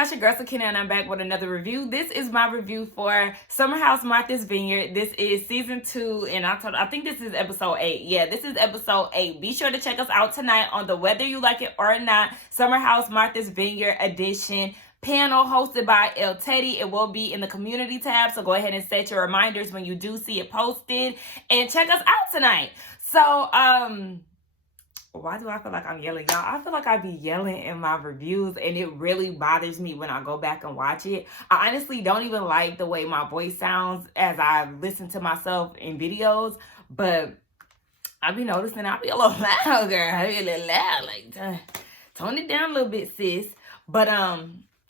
guys, your girl Sakina, and I'm back with another review. This is my review for Summer House Martha's Vineyard. This is season 2, and I think this is episode 8. Yeah, this is episode 8. Be sure to check us out tonight on the Whether You Like It or Not Summer House Martha's Vineyard edition panel hosted by El Teddy. It will be in the community tab, so go ahead and set your reminders when you do see it posted, and check us out tonight. So, why do I feel like I'm yelling, y'all? I feel like I be yelling in my reviews, and it really bothers me when I go back and watch it. I honestly don't even like the way my voice sounds as I listen to myself in videos, but I be noticing I be a little loud, girl. I be a little loud. Like, tone it down a little bit, sis. But,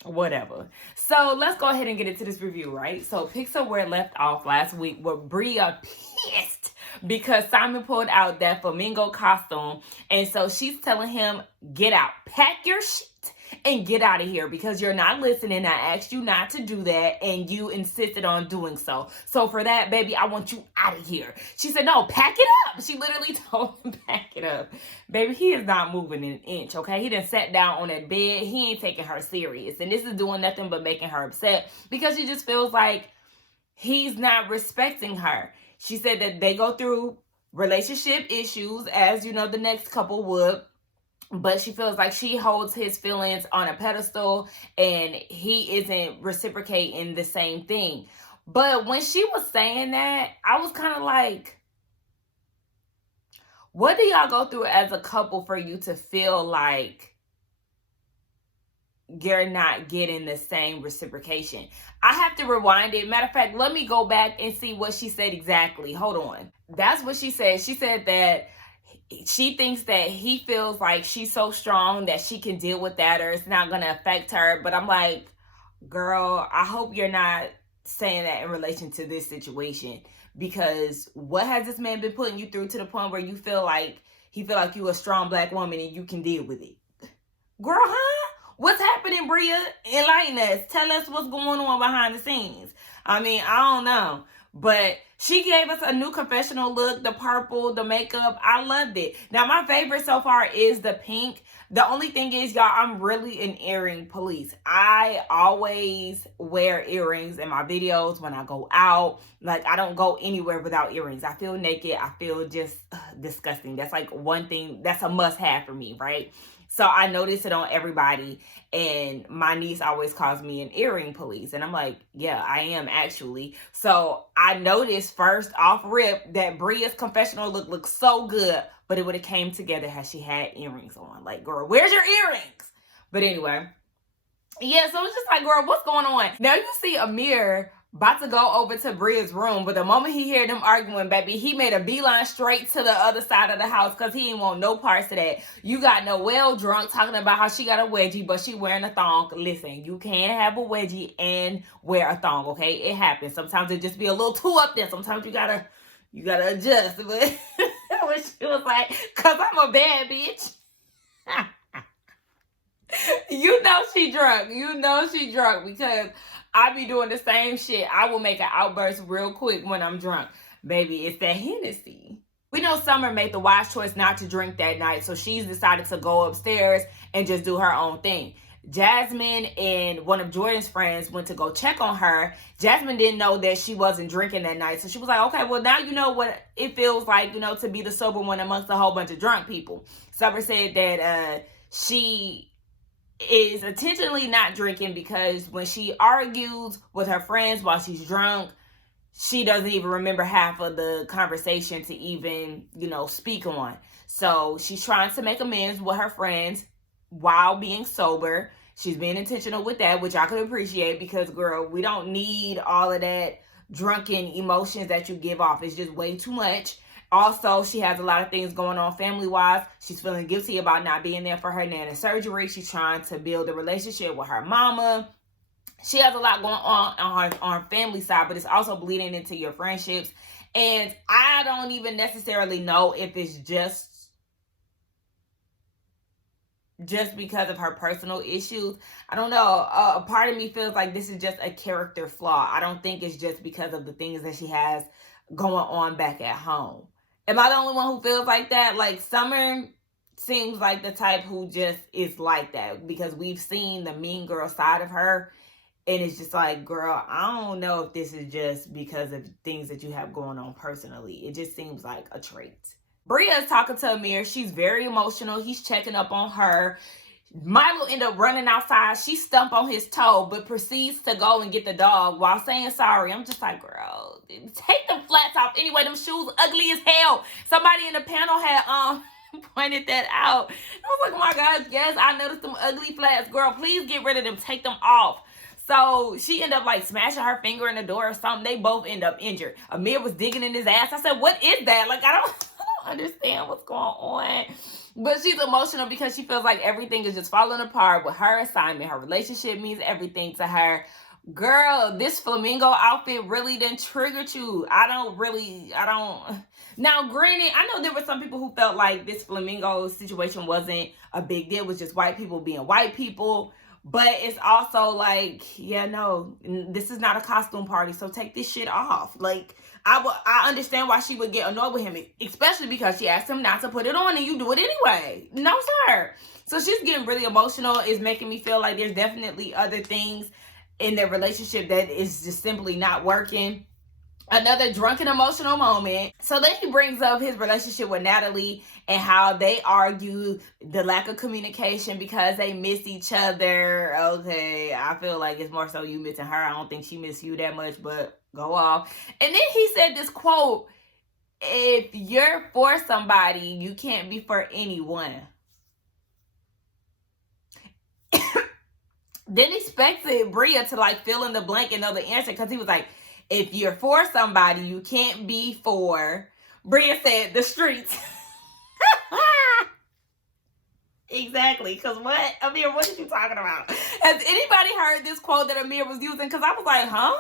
whatever. So, let's go ahead and get into this review, right? So, picks up where it left off last week with Bria pissed because Simon pulled out that flamingo costume, and so she's telling him, get out, pack your shit and get out of here because you're not listening. I asked you not to do that, and you insisted on doing so. So for that, baby, I want you out of here. She said, no, pack it up. She literally told him, pack it up. Baby, he is not moving an inch, okay? He done sat down on that bed. He ain't taking her serious, and this is doing nothing but making her upset because she just feels like he's not respecting her. She said that they go through relationship issues, as you know, the next couple would, but she feels like she holds his feelings on a pedestal and he isn't reciprocating the same thing. But when she was saying that, I was kind of like, what do y'all go through as a couple for you to feel like you're not getting the same reciprocation? I have to rewind it. Matter of fact, let me go back and see what she said exactly. Hold on. That's what she said. She said that she thinks that he feels like she's so strong that she can deal with that or it's not going to affect her. But I'm like, girl, I hope you're not saying that in relation to this situation, because what has this man been putting you through to the point where you feel like he feel like you a strong black woman and you can deal with it? Girl, huh? What's happening, Bria? Enlighten us. Tell us what's going on behind the scenes. I mean, I don't know. But she gave us a new confessional look, the purple, the makeup. I loved it. Now, my favorite so far is the pink. The only thing is, y'all, I'm really an earring police. I always wear earrings in my videos when I go out. Like, I don't go anywhere without earrings. I feel naked. I feel just disgusting. That's like one thing. That's a must-have for me, right? So I notice it on everybody, and my niece always calls me an earring police. And I'm like, yeah, I am actually. So I noticed first off rip that Bria's confessional look looks so good, but it would have came together had she had earrings on. Like, girl, where's your earrings? But anyway, yeah, so it's just like, girl, what's going on? Now you see Amir about to go over to Bria's room, but the moment he heard them arguing, baby, he made a beeline straight to the other side of the house because he didn't want no parts of that. You got Noelle drunk talking about how she got a wedgie, but she wearing a thong. Listen, you can't have a wedgie and wear a thong, okay? It happens. Sometimes it just be a little too up there. Sometimes you gotta adjust. But when she was like, cause I'm a bad bitch. You know she drunk. You know she drunk because I be doing the same shit. I will make an outburst real quick when I'm drunk. Baby, it's that Hennessy. We know Summer made the wise choice not to drink that night, so she's decided to go upstairs and just do her own thing. Jasmine and one of Jordan's friends went to go check on her. Jasmine didn't know that she wasn't drinking that night, so she was like, okay, well, now you know what it feels like, you know, to be the sober one amongst a whole bunch of drunk people. Summer said that she is intentionally not drinking because when she argues with her friends while she's drunk, she doesn't even remember half of the conversation to even, you know, speak on. So she's trying to make amends with her friends while being sober. She's being intentional with that, which I could appreciate because, girl, we don't need all of that drunken emotions that you give off. It's just way too much. Also, she has a lot of things going on family-wise. She's feeling guilty about not being there for her Nana's surgery. She's trying to build a relationship with her mama. She has a lot going on her family side, but it's also bleeding into your friendships. And I don't even necessarily know if it's just because of her personal issues. I don't know. A part of me feels like this is just a character flaw. I don't think it's just because of the things that she has going on back at home. Am I the only one who feels like that? Like, Summer seems like the type who just is like that, because we've seen the mean girl side of her. And it's just like, girl, I don't know if this is just because of things that you have going on personally. It just seems like a trait. Bria is talking to Amir. She's very emotional. He's checking up on her. Milo end up running outside. She stump on his toe, but proceeds to go and get the dog while saying sorry. I'm just like, girl, take them flats off. Anyway, them shoes ugly as hell. Somebody in the panel had pointed that out. I was like, oh my gosh, yes, I noticed them ugly flats. Girl, please get rid of them. Take them off. So she ended up like smashing her finger in the door or something. They both end up injured. Amir was digging in his ass. I said, what is that? Like, I don't understand what's going on. But she's emotional because she feels like everything is just falling apart with her assignment. Her relationship means everything to her. Girl, this flamingo outfit really didn't trigger you. I don't. Now, granted, I know there were some people who felt like this flamingo situation wasn't a big deal. It was just white people being white people. But it's also like, yeah, no, this is not a costume party, so take this shit off. Like, I understand why she would get annoyed with him, especially because she asked him not to put it on and you do it anyway. No, sir. So she's getting really emotional. It's making me feel like there's definitely other things in their relationship that is just simply not working. Another drunken emotional moment. So then he brings up his relationship with Natalie and how they argue the lack of communication because they miss each other. Okay, I feel like it's more so you missing her. I don't think she miss you that much, but go off. And then he said this quote, if you're for somebody, you can't be for anyone. Then expected Bria to like fill in the blank and know the answer, because he was like, if you're for somebody, you can't be for... Bria said, the streets. Exactly, because what? Amir, what are you talking about? Has anybody heard this quote that Amir was using? Because I was like, huh?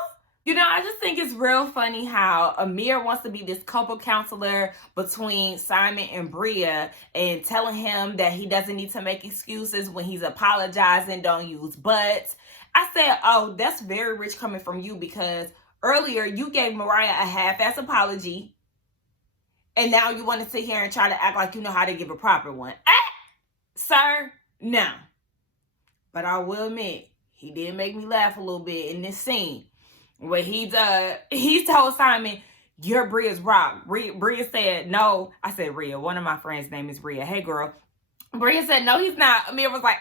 You know, I just think it's real funny how Amir wants to be this couple counselor between Simon and Bria and telling him that he doesn't need to make excuses when he's apologizing, don't use buts. I said, oh, that's very rich coming from you, because earlier you gave Mariah a half-ass apology, and now you want to sit here and try to act like you know how to give a proper one. Sir, no. But I will admit, he did make me laugh a little bit in this scene where he told Simon, you're Bria's rock. Bria said, no. I said, Bria. One of my friends' name is Bria. Hey, girl. Bria said, no, he's not. Amir was like,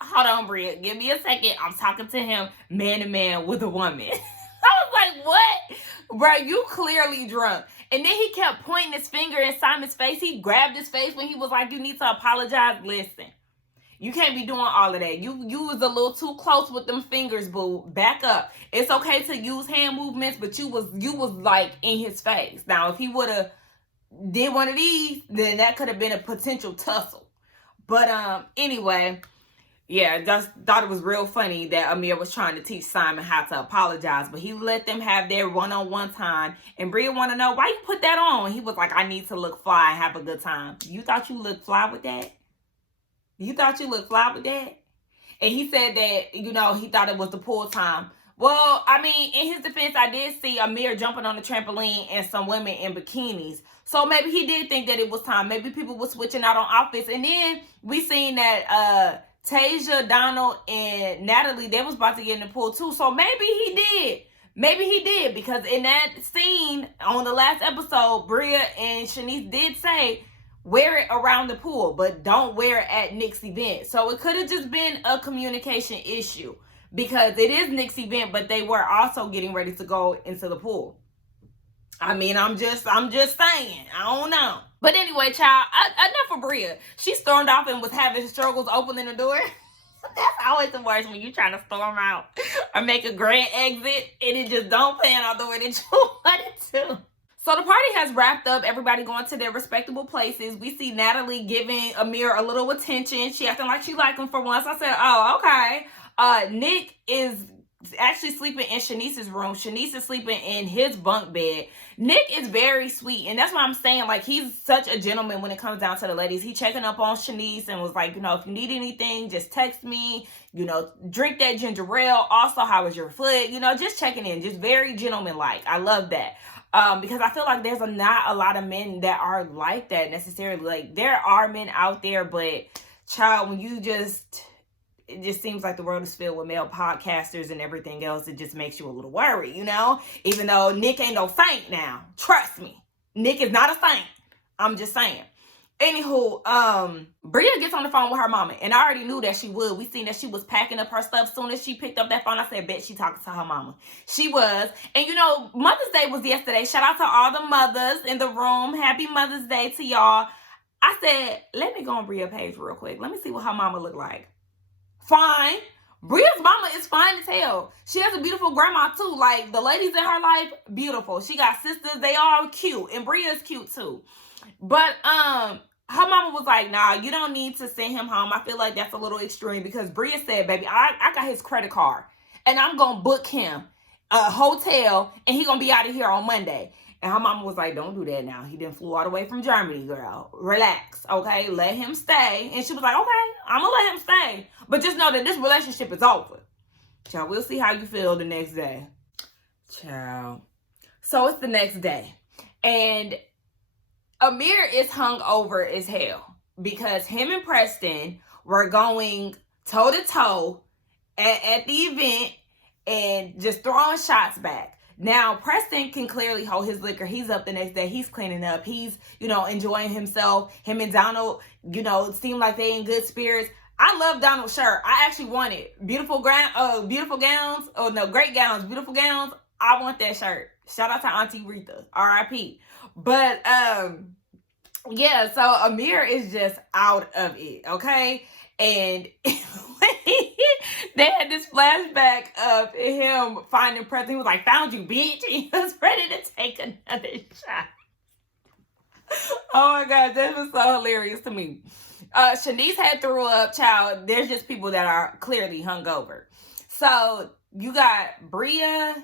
hold on, Bria. Give me a second. I'm talking to him man to man with a woman. I was like, what? Bro, you clearly drunk. And then he kept pointing his finger in Simon's face. He grabbed his face when he was like, you need to apologize. Listen, you can't be doing all of that. You was a little too close with them fingers, boo. Back up. It's okay to use hand movements, but you was like in his face. Now, if he would have did one of these, then that could have been a potential tussle. But anyway, yeah, just thought it was real funny that Amir was trying to teach Simon how to apologize, but he let them have their one-on-one time. And Bria want to know, why you put that on? He was like, I need to look fly and have a good time. You thought you looked fly with that? You thought you looked fly with that? And he said that, you know, he thought it was the pool time. Well, I mean, in his defense, I did see Amir jumping on the trampoline and some women in bikinis. So maybe he did think that it was time. Maybe people were switching out on outfits. And then we seen that Tasia, Donald, and Natalie, they was about to get in the pool too. So maybe he did. Maybe he did. Because in that scene on the last episode, Bria and Shanice did say, wear it around the pool, but don't wear it at Nick's event. So it could have just been a communication issue, because it is Nick's event, but they were also getting ready to go into the pool. I mean, I'm just saying. I don't know. But anyway, child, enough of Bria. She stormed off and was having struggles opening the door. That's always the worst, when you're trying to storm out or make a grand exit and it just don't pan out the way that you want it to. So the party has wrapped up. Everybody going to their respectable places. We see Natalie giving Amir a little attention. She acting like she liked him for once. I said, oh, okay. Nick is actually sleeping in Shanice's room. Shanice is sleeping in his bunk bed. Nick is very sweet, and that's why I'm saying, like, he's such a gentleman when it comes down to the ladies. He checking up on Shanice and was like, you know, if you need anything, just text me. You know, drink that ginger ale. Also, how was your foot? You know, just checking in. Just very gentleman-like. I love that. Because I feel like there's not a lot of men that are like that necessarily. Like, there are men out there, but child, when you just, it just seems like the world is filled with male podcasters and everything else. It just makes you a little worried, you know? Even though Nick ain't no saint now. Trust me. Nick is not a saint. I'm just saying. Anywho, Bria gets on the phone with her mama. And I already knew that she would. We seen that she was packing up her stuff. Soon as she picked up that phone, I said, bet she talking to her mama. She was. And you know, Mother's Day was yesterday. Shout out to all the mothers in the room. Happy Mother's Day to y'all. I said, let me go on Bria's page real quick. Let me see what her mama look like. Fine. Bria's mama is fine as hell. She has a beautiful grandma too. Like, the ladies in her life, beautiful. She got sisters. They all cute. And Bria's cute too. But her mama was like, nah, you don't need to send him home. I feel like that's a little extreme, because Bria said, baby, I got his credit card and I'm gonna book him a hotel and he gonna be out of here on Monday. And her mama was like, don't do that now. He didn't flew all the way from Germany, girl. Relax, okay? Let him stay. And she was like, okay, I'm gonna let him stay. But just know that this relationship is over. Child, we'll see how you feel the next day. Child. So it's the next day. And Amir is hungover as hell, because him and Preston were going toe-to-toe at the event and just throwing shots back. Now, Preston can clearly hold his liquor. He's up the next day. He's cleaning up. He's, you know, enjoying himself. Him and Donald, you know, seem like they in good spirits. I love Donald's shirt. I actually want it. Beautiful gowns. Oh, no, great gowns. Beautiful gowns. I want that shirt. Shout out to Auntie Rita. R.I.P. But, yeah, so Amir is just out of it, okay? And they had this flashback of him finding Preston. He was like, found you, bitch. He was ready to take another shot. Oh my God, that was so hilarious to me. Shanice had threw up, child. There's just people that are clearly hungover. So you got Bria,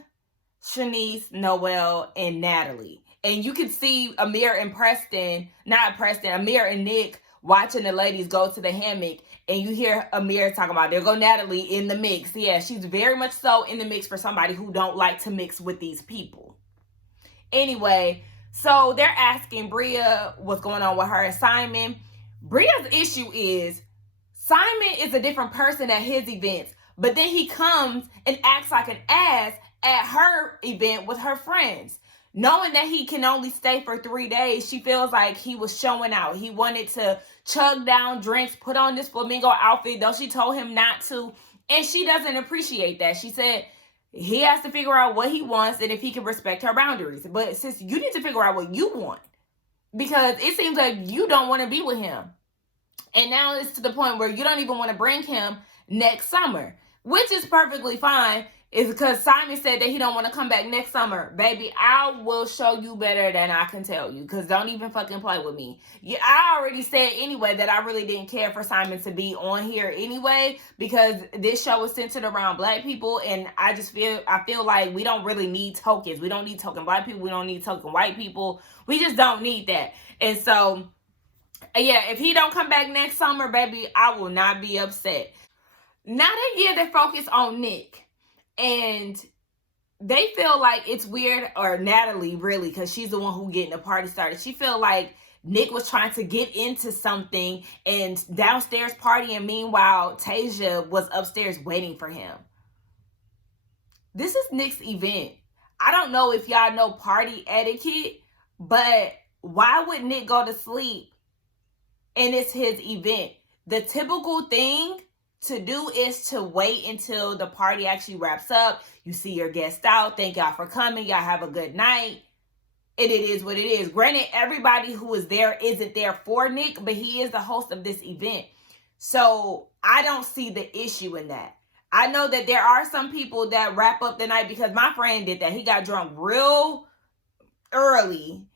Shanice, Noelle, and Natalie. And you can see Amir and Amir and Nick watching the ladies go to the hammock. And you hear Amir talking about, there go Natalie in the mix. Yeah, she's very much so in the mix for somebody who don't like to mix with these people. Anyway, so they're asking Bria what's going on with her and Simon. Bria's issue is Simon is a different person at his events, but then he comes and acts like an ass at her event with her friends. Knowing that he can only stay for 3 days, she feels like he was showing out. He wanted to chug down drinks, put on this flamingo outfit, though she told him not to. And she doesn't appreciate that. She said he has to figure out what he wants and if he can respect her boundaries. But sis, you need to figure out what you want, because it seems like you don't want to be with him. And now it's to the point where you don't even want to bring him next summer, which is perfectly fine. Is because Simon said that he don't want to come back next summer. Baby, I will show you better than I can tell you, because don't even fucking play with me. Yeah, I already said anyway that I really didn't care for Simon to be on here anyway, because this show is centered around black people, and I feel like we don't really need tokens. We don't need token black people. We don't need token white people. We just don't need that. And so, yeah, if he don't come back next summer, baby, I will not be upset. Now they get their focus on Nick. And they feel like it's weird, or Natalie really, because she's the one who getting the party started. She feel like Nick was trying to get into something and downstairs partying. Meanwhile, Tasia was upstairs waiting for him. This is Nick's event. I don't know if y'all know party etiquette, but why would Nick go to sleep and it's his event? The typical thing to do is to wait until the party actually wraps up. You see your guests out. Thank y'all for coming. Y'all have a good night. And it is what it is. Granted, everybody who is there isn't there for Nick, but he is the host of this event. So I don't see the issue in that. I know that there are some people that wrap up the night, because my friend did that. He got drunk real early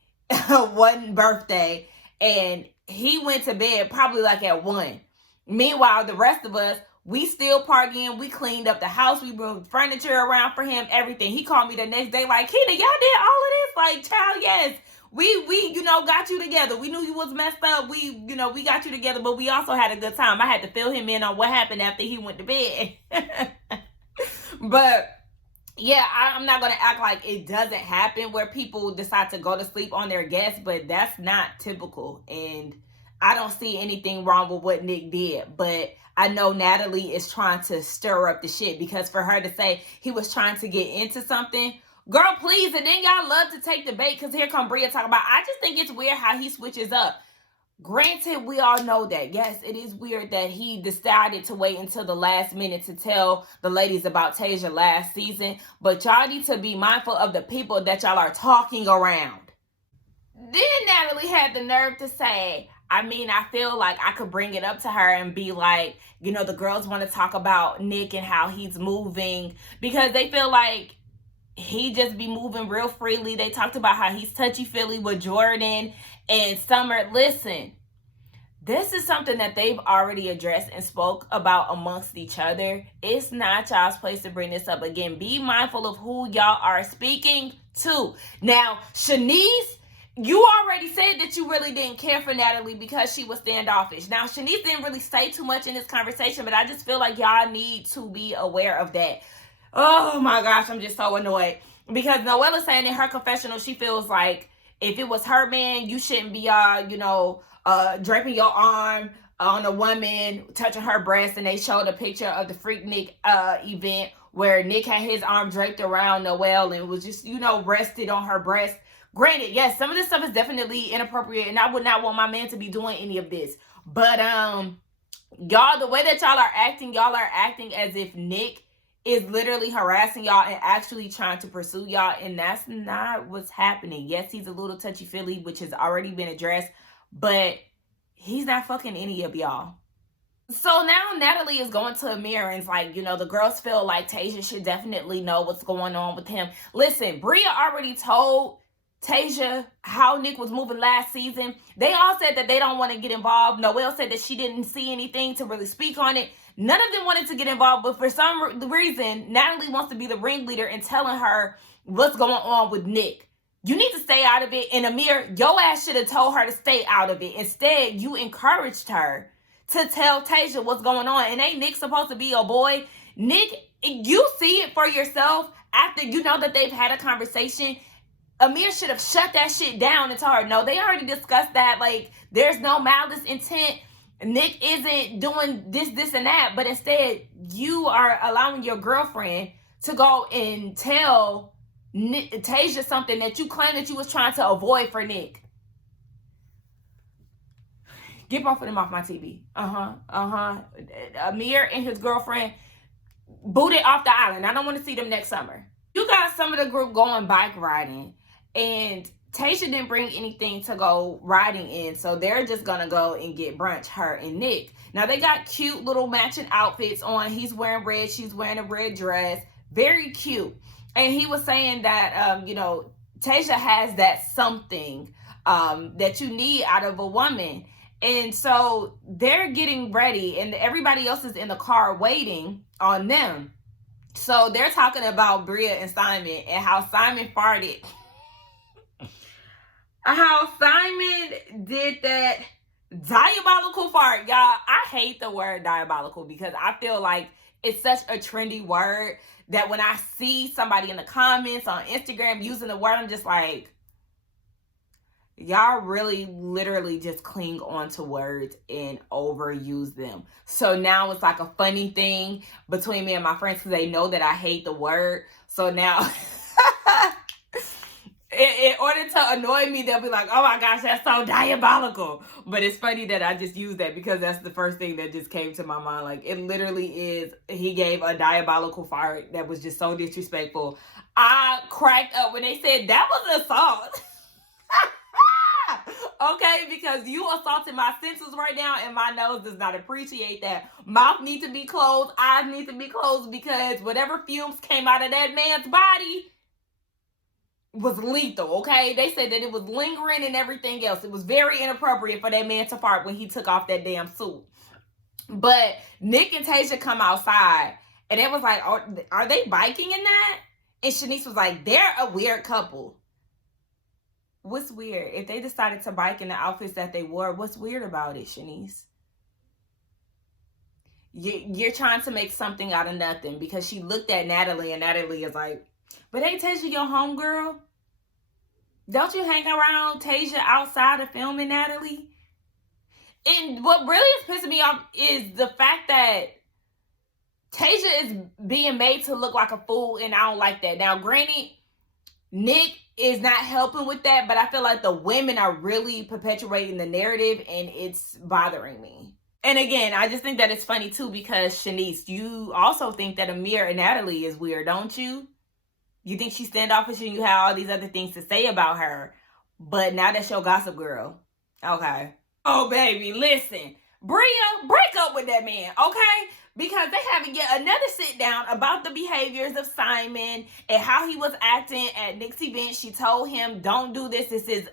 one birthday, and he went to bed probably like at 1. Meanwhile, the rest of us, we still partying. We cleaned up the house. We moved furniture around for him, everything. He called me the next day like, Keena, y'all did all of this? Like, child, yes. We got you together. We knew you was messed up. We got you together, but we also had a good time. I had to fill him in on what happened after he went to bed. But yeah, I'm not going to act like it doesn't happen where people decide to go to sleep on their guests, but that's not typical. And I don't see anything wrong with what Nick did. But I know Natalie is trying to stir up the shit, because for her to say he was trying to get into something, girl, please. And then y'all love to take the bait, because here come Bria talking about, I just think it's weird how he switches up. Granted, we all know that. Yes, it is weird that he decided to wait until the last minute to tell the ladies about Tasia last season. But y'all need to be mindful of the people that y'all are talking around. Then Natalie had the nerve to say, I mean, I feel like I could bring it up to her and be like, you know, the girls want to talk about Nick and how he's moving, because they feel like he just be moving real freely. They talked about how he's touchy-feely with Jordan and Summer. Listen, this is something that they've already addressed and spoke about amongst each other. It's not y'all's place to bring this up again. Be mindful of who y'all are speaking to. Now, Shanice, you already said that you really didn't care for Natalie because she was standoffish. Now, Shanice didn't really say too much in this conversation, but I just feel like y'all need to be aware of that. Oh my gosh, I'm just so annoyed. Because Noella's saying in her confessional, she feels like if it was her man, you shouldn't be, draping your arm on a woman, touching her breast. And they showed a picture of the Freak Nick event where Nick had his arm draped around Noelle and was just, rested on her breast. Granted, yes, some of this stuff is definitely inappropriate, and I would not want my man to be doing any of this. But y'all, the way that y'all are acting as if Nick is literally harassing y'all and actually trying to pursue y'all, and that's not what's happening. Yes, he's a little touchy-feely, which has already been addressed, but he's not fucking any of y'all. So now Natalie is going to Amir and it's like, the girls feel like Tasia should definitely know what's going on with him. Listen, Bria already told Tasia how Nick was moving last season. They all said that they don't want to get involved. Noelle said that she didn't see anything to really speak on it. None of them wanted to get involved, but for some reason, Natalie wants to be the ringleader and telling her what's going on with Nick. You need to stay out of it. And Amir, your ass should have told her to stay out of it. Instead, you encouraged her to tell Tasia what's going on. And ain't Nick supposed to be your boy? Nick, you see it for yourself after you know that they've had a conversation. Amir should have shut that shit down and told her, no, they already discussed that. Like, there's no malice intent. Nick isn't doing this, and that. But instead, you are allowing your girlfriend to go and tell Tasia something that you claim that you was trying to avoid for Nick. Get both of them off my TV. Amir and his girlfriend booted off the island. I don't want to see them next summer. You got some of the group going bike riding, and Tasia didn't bring anything to go riding in, so they're just gonna go and get brunch, her and Nick. Now they got cute little matching outfits on. He's wearing red, she's wearing a red dress. Very cute. And he was saying that, Tasia has that something that you need out of a woman. And so they're getting ready, and everybody else is in the car waiting on them. So they're talking about Bria and Simon and how Simon farted. How Simon did that diabolical fart. Y'all, I hate the word diabolical because I feel like it's such a trendy word that when I see somebody in the comments on Instagram using the word, I'm just like, y'all really literally just cling on to words and overuse them. So now it's like a funny thing between me and my friends because they know that I hate the word. So now in order to annoy me, they'll be like, oh my gosh, that's so diabolical. But it's funny that I just used that because that's the first thing that just came to my mind. Like, it literally is, he gave a diabolical fart that was just so disrespectful. I cracked up when they said that was assault. Okay, because you assaulted my senses right now and my nose does not appreciate that. Mouth needs to be closed, eyes need to be closed, because whatever fumes came out of that man's body was lethal, okay? They said that it was lingering and everything else. It was very inappropriate for that man to fart when he took off that damn suit. But Nick and Tasia come outside and it was like, are they biking in that? And Shanice was like, they're a weird couple. What's weird? If they decided to bike in the outfits that they wore, what's weird about it, Shanice? you're trying to make something out of nothing, because she looked at Natalie and Natalie is like, but ain't Tasia your homegirl? Don't you hang around Tasia outside of filming, Natalie? And what really is pissing me off is the fact that Tasia is being made to look like a fool, and I don't like that. Now, granted, Nick is not helping with that, but I feel like the women are really perpetuating the narrative, and it's bothering me. And again, I just think that it's funny too, because Shanice, you also think that Amir and Natalie is weird, don't you? You think she's standoffish and you have all these other things to say about her, but now that's your gossip girl. Okay. Oh, baby, listen. Bria, break up with that man, okay? Because they having yet another sit down about the behaviors of Simon and how he was acting at Nick's event. She told him, don't do this. This is,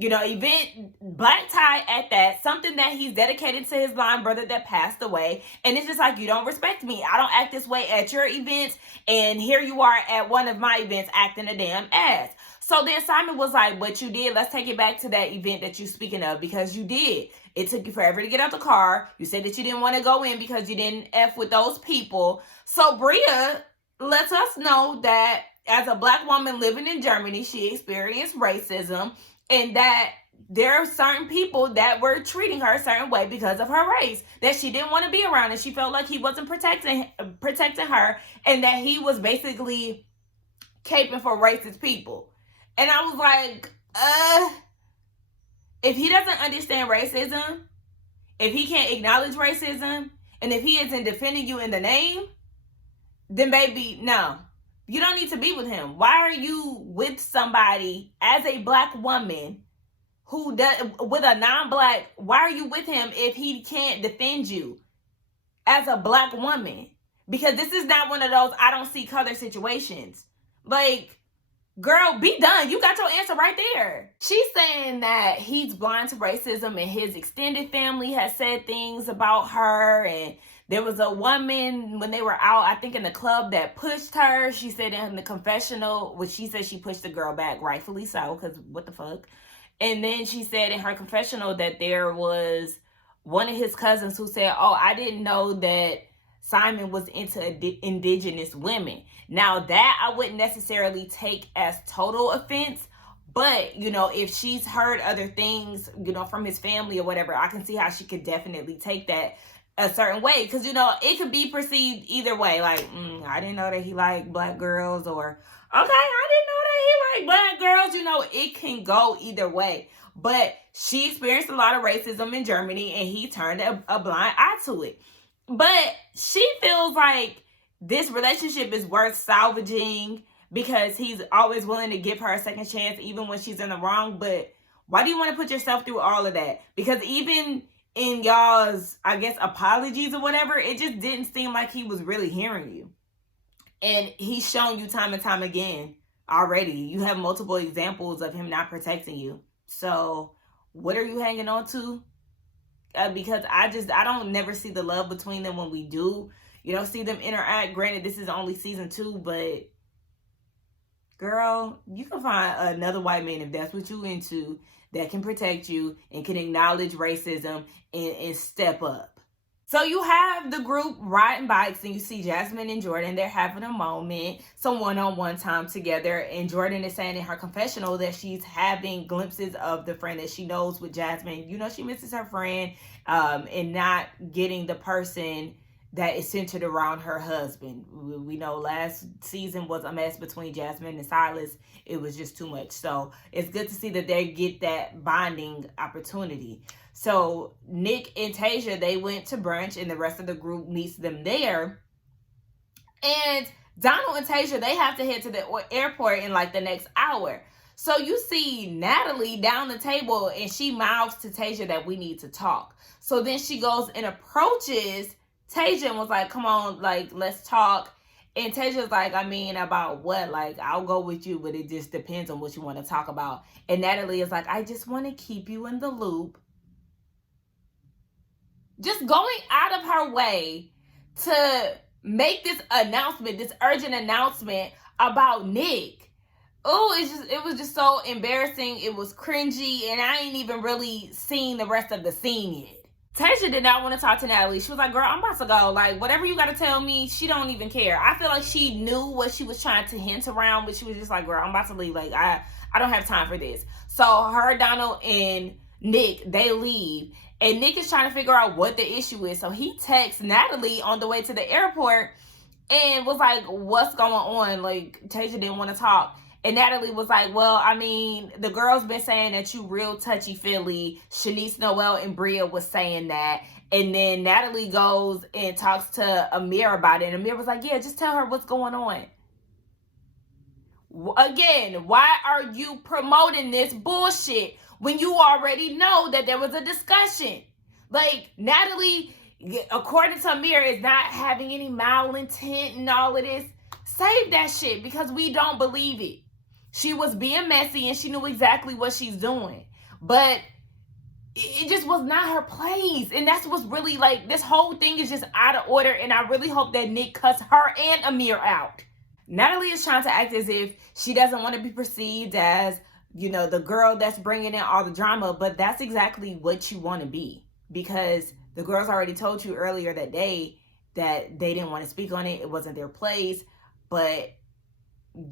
event, black tie at that. Something that he's dedicated to his blind brother that passed away. And it's just like, you don't respect me. I don't act this way at your events. And here you are at one of my events acting a damn ass. So then Simon was like, what you did, let's take it back to that event that you're speaking of, because you did. It took you forever to get out the car. You said that you didn't want to go in because you didn't F with those people. So Bria lets us know that as a black woman living in Germany, she experienced racism, and that there are certain people that were treating her a certain way because of her race, that she didn't want to be around, and she felt like he wasn't protecting her, and that he was basically caping for racist people. And I was like, if he doesn't understand racism, if he can't acknowledge racism, and if he isn't defending you in the name, then baby, no. You don't need to be with him. Why are you with somebody as a black woman who does, with a non-black, why are you with him if he can't defend you as a black woman? Because this is not one of those I don't see color situations. Like, girl, be done. You got your answer right there. She's saying that he's blind to racism and his extended family has said things about her. And there was a woman when they were out, I think in the club, that pushed her. She said in the confessional, which she said she pushed the girl back, rightfully so, because what the fuck. And then she said in her confessional that there was one of his cousins who said, oh, I didn't know that Simon was into indigenous women. Now that I wouldn't necessarily take as total offense, but, if she's heard other things, from his family or whatever, I can see how she could definitely take that a certain way. Because, it could be perceived either way. Like, I didn't know that he liked black girls, or, okay, I didn't know that he liked black girls. It can go either way. But she experienced a lot of racism in Germany, and he turned a blind eye to it. But she feels like this relationship is worth salvaging because he's always willing to give her a second chance even when she's in the wrong. But why do you want to put yourself through all of that? Because even in y'all's, I guess, apologies or whatever, it just didn't seem like he was really hearing you. And he's shown you time and time again already. You have multiple examples of him not protecting you. So what are you hanging on to? Because I don't never see the love between them when we do. You don't see them interact. Granted, this is only season 2, but girl, you can find another white man if that's what you into that can protect you and can acknowledge racism and step up. So you have the group riding bikes, and you see Jasmine and Jordan. They're having a moment, some one-on-one time together. And Jordan is saying in her confessional that she's having glimpses of the friend that she knows with Jasmine. She misses her friend and not getting the person that is centered around her husband. We know last season was a mess between Jasmine and Silas. It was just too much. So it's good to see that they get that bonding opportunity. So Nick and Tasia, they went to brunch, and the rest of the group meets them there. And Donald and Tasia, they have to head to the airport in like the next hour. So you see Natalie down the table, and she mouths to Tasia that we need to talk. So then she goes and approaches Tasia and was like, come on, like, let's talk. And Tasia's like, I mean, about what? Like, I'll go with you, but it just depends on what you want to talk about. And Natalie is like, I just want to keep you in the loop. Just going out of her way to make this announcement, this urgent announcement about Nick. Oh, it was just so embarrassing. It was cringy, and I ain't even really seen the rest of the scene yet. Tasia did not want to talk to Natalie. She was like, girl, I'm about to go. Like, whatever you got to tell me, she don't even care. I feel like she knew what she was trying to hint around, but she was just like, girl, I'm about to leave. Like, I don't have time for this. So her, Donald, and Nick, they leave. And Nick is trying to figure out what the issue is. So he texts Natalie on the way to the airport and was like, what's going on? Like, Tasia didn't want to talk. And Natalie was like, well, I mean, the girl's been saying that you real touchy-feely. Shanice, Noel, and Bria was saying that. And then Natalie goes and talks to Amir about it. And Amir was like, yeah, just tell her what's going on. Again, why are you promoting this bullshit when you already know that there was a discussion? Like, Natalie, according to Amir, is not having any malintent and all of this. Save that shit, because we don't believe it. She was being messy and she knew exactly what she's doing. But it just was not her place. And that's what's really, like, this whole thing is just out of order. And I really hope that Nick cuts her and Amir out. Natalie is trying to act as if she doesn't want to be perceived as, you know, the girl that's bringing in all the drama. But that's exactly what you want to be. Because the girls already told you earlier that day that they didn't want to speak on it. It wasn't their place. But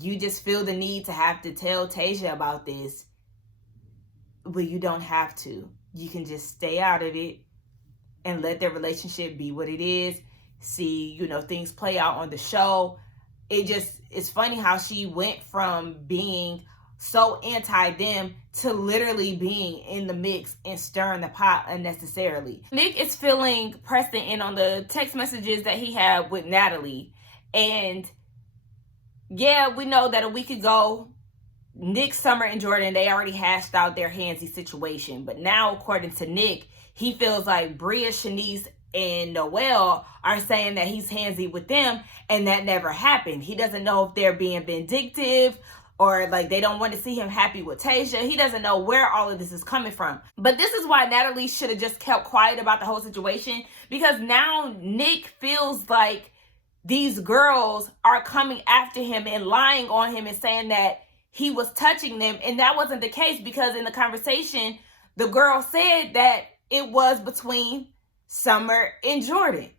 you just feel the need to have to tell Tasia about this. But you don't have to. You can just stay out of it and let their relationship be what it is. See, you know, things play out on the show. It's funny how she went from being so anti-them to literally being in the mix and stirring the pot unnecessarily. Nick is feeling pressed in on the text messages that he had with Natalie. And yeah, we know that a week ago, Nick, Summer, and Jordan, they already hashed out their handsy situation. But now, according to Nick, he feels like Bria, Shanice, and Noel are saying that he's handsy with them, and that never happened. He doesn't know if they're being vindictive or like they don't want to see him happy with Tasia. He doesn't know where all of this is coming from. But this is why Natalie should have just kept quiet about the whole situation, because now Nick feels like these girls are coming after him and lying on him and saying that he was touching them. And that wasn't the case, because in the conversation, the girl said that it was between Summer and Jordan,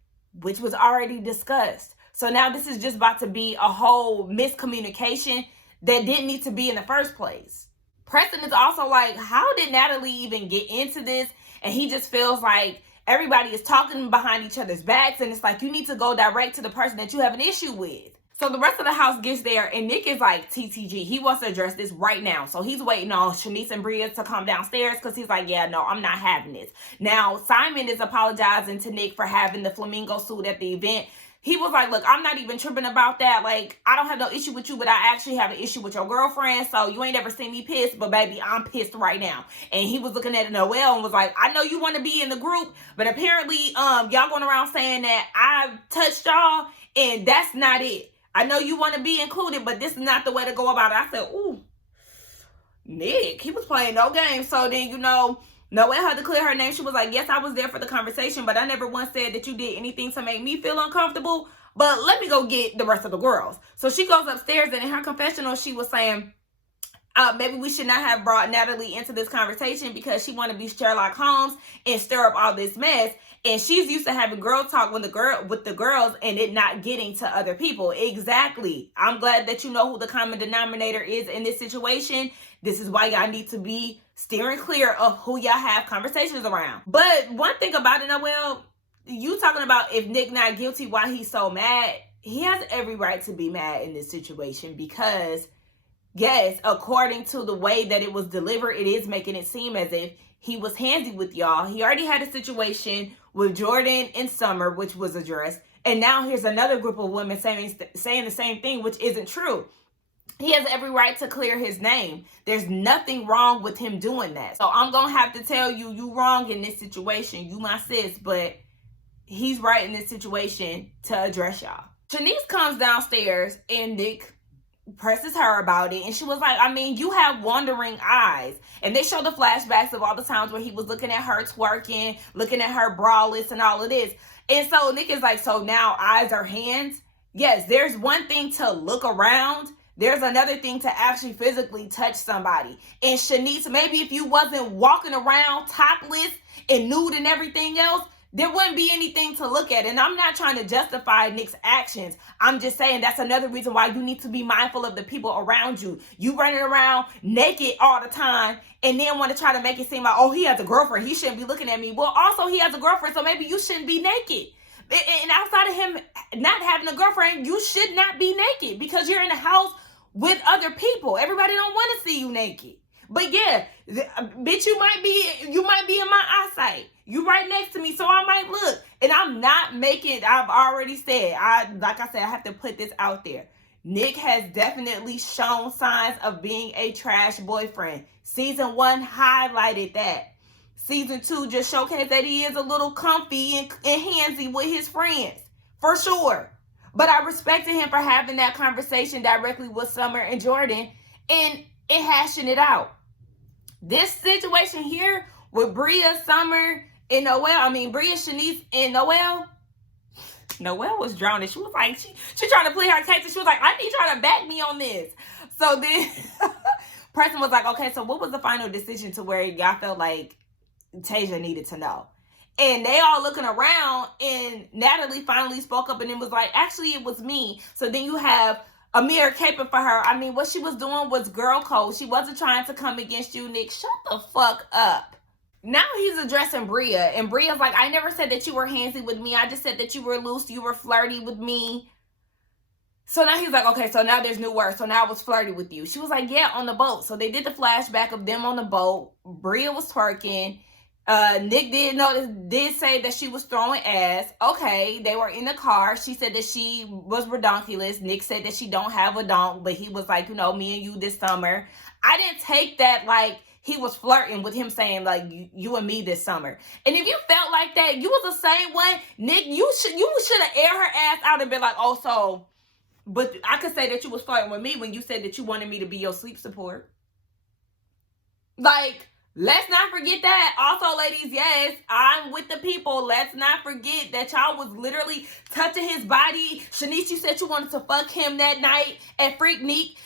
which was already discussed. So now this is just about to be a whole miscommunication that didn't need to be in the first place. Preston is also like, how did Natalie even get into this? And he just feels like everybody is talking behind each other's backs, and it's like, you need to go direct to the person that you have an issue with. So the rest of the house gets there, and Nick is like, TTG, he wants to address this right now. So he's waiting on Shanice and Bria to come downstairs, because he's like, yeah, no, I'm not having this. Now, Simon is apologizing to Nick for having the flamingo suit at the event. He was like, look, I'm not even tripping about that. Like, I don't have no issue with you, but I actually have an issue with your girlfriend. So you ain't ever seen me pissed, but baby, I'm pissed right now. And he was looking at Noel and was like, I know you want to be in the group, but apparently y'all going around saying that I touched y'all, and that's not it. I know you want to be included, but this is not the way to go about it. I said, ooh, Nick, he was playing no games. So then, you know, Noel had to clear her name. She was like, yes, I was there for the conversation, but I never once said that you did anything to make me feel uncomfortable. But let me go get the rest of the girls. So she goes upstairs, and in her confessional, she was saying, maybe we should not have brought Natalie into this conversation because she want to be Sherlock Holmes and stir up all this mess. And she's used to having girl talk with the girls and it not getting to other people. Exactly. I'm glad that you know who the common denominator is in this situation. This is why y'all need to be steering clear of who y'all have conversations around. But one thing about it, Noel, you talking about if Nick not guilty, why he's so mad. He has every right to be mad in this situation, because yes, according to the way that it was delivered, it is making it seem as if he was handsy with y'all. He already had a situation with Jordan and Summer, which was addressed. And now here's another group of women saying the same thing, which isn't true. He has every right to clear his name. There's nothing wrong with him doing that. So I'm going to have to tell you, you wrong in this situation. You my sis, but he's right in this situation to address y'all. Shanice comes downstairs and Nick presses her about it, and she was like, I mean, you have wandering eyes. And they show the flashbacks of all the times where he was looking at her twerking, looking at her braless and all of this. And so Nick is like, so now eyes are hands? Yes, there's one thing to look around. There's another thing to actually physically touch somebody. And Shanice, maybe if you wasn't walking around topless and nude and everything else, there wouldn't be anything to look at. And I'm not trying to justify Nick's actions. I'm just saying that's another reason why you need to be mindful of the people around you. You running around naked all the time and then want to try to make it seem like, oh, he has a girlfriend, he shouldn't be looking at me. Well, also he has a girlfriend, so maybe you shouldn't be naked. And outside of him not having a girlfriend, you should not be naked because you're in the house with other people. Everybody don't want to see you naked. But yeah, bitch, you might be in my eyesight. You right next to me, so I might look. And I'm not making, I've already said, like I said, I have to put this out there. Nick has definitely shown signs of being a trash boyfriend. Season 1 highlighted that. Season 2 just showcased that he is a little comfy and handsy with his friends. For sure. But I respected him for having that conversation directly with Summer and Jordan and hashing it out. This situation here with Bria, Summer, and Noelle, Bria, Shanice, and Noelle was drowning. She was like, she trying to play her case, and she was like, I need y'all to back me on this. So then, person was like, okay, so what was the final decision to where y'all felt like Tasia needed to know? And they all looking around, and Natalie finally spoke up and then was like, actually, it was me. So then you have Amir caping for her. What she was doing was girl code. She wasn't trying to come against you, Nick. Shut the fuck up. Now he's addressing Bria, and Bria's like, I never said that you were handsy with me. I just said that you were loose, you were flirty with me. So now he's like, okay, so now there's new words. So now I was flirty with you. She was like, yeah, on the boat. So they did the flashback of them on the boat. Bria was twerking. Nick did say that she was throwing ass. Okay, they were in the car. She said that she was redonkulous. Nick said that she don't have a donk, but he was like, me and you this summer. I didn't take that like he was flirting with him saying like you and me this summer. And if you felt like that, you was the same one, Nick, you should have aired her ass out and been like, oh, so, but I could say that you was flirting with me when you said that you wanted me to be your sleep support. Like, let's not forget that. Also, ladies, yes, I'm with the people. Let's not forget that y'all was literally touching his body. Shanice, you said you wanted to fuck him that night at Freaknik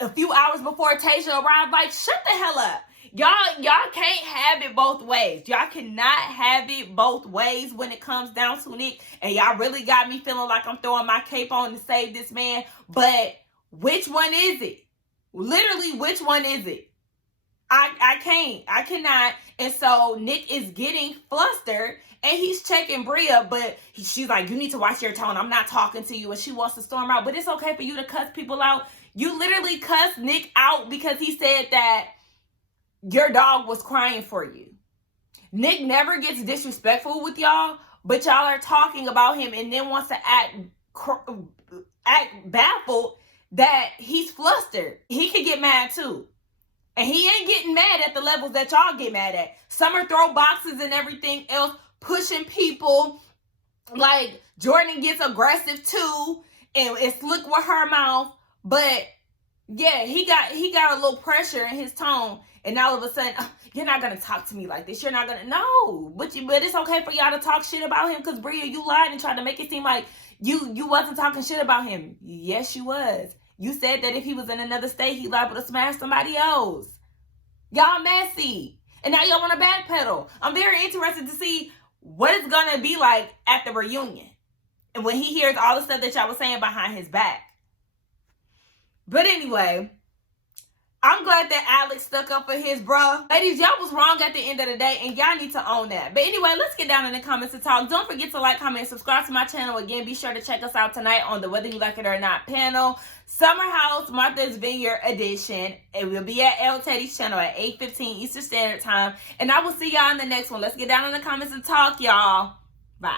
a few hours before Tasia arrived. Like, shut the hell up. Y'all can't have it both ways. Y'all cannot have it both ways when it comes down to Nick. And y'all really got me feeling like I'm throwing my cape on to save this man. But which one is it? Literally, which one is it? I cannot. And so Nick is getting flustered and he's checking Bria, but she's like, you need to watch your tone. I'm not talking to you. And she wants to storm out, but it's okay for you to cuss people out. You literally cussed Nick out because he said that your dog was crying for you. Nick never gets disrespectful with y'all, but y'all are talking about him and then wants to act baffled that he's flustered. He could get mad too. And he ain't getting mad at the levels that y'all get mad at. Summer throw boxes and everything else, pushing people. Like, Jordan gets aggressive too, and it's slick with her mouth. But yeah, he got a little pressure in his tone, and all of a sudden, you're not gonna talk to me like this. You're not gonna, no. But it's okay for y'all to talk shit about him, because Bria, you lied and tried to make it seem like you wasn't talking shit about him. Yes, you was. You said that if he was in another state, he liable to smash somebody else. Y'all messy. And now y'all want to backpedal. I'm very interested to see what it's going to be like at the reunion. And when he hears all the stuff that y'all was saying behind his back. But anyway, I'm glad that Alex stuck up for his bruh. Ladies, y'all was wrong at the end of the day, and y'all need to own that. But anyway, let's get down in the comments to talk. Don't forget to like, comment, and subscribe to my channel. Again, be sure to check us out tonight on the Whether You Like It or Not panel. Summer House, Martha's Vineyard edition. It will be at L. Teddy's channel at 8:15 Eastern Standard Time. And I will see y'all in the next one. Let's get down in the comments and talk, y'all. Bye.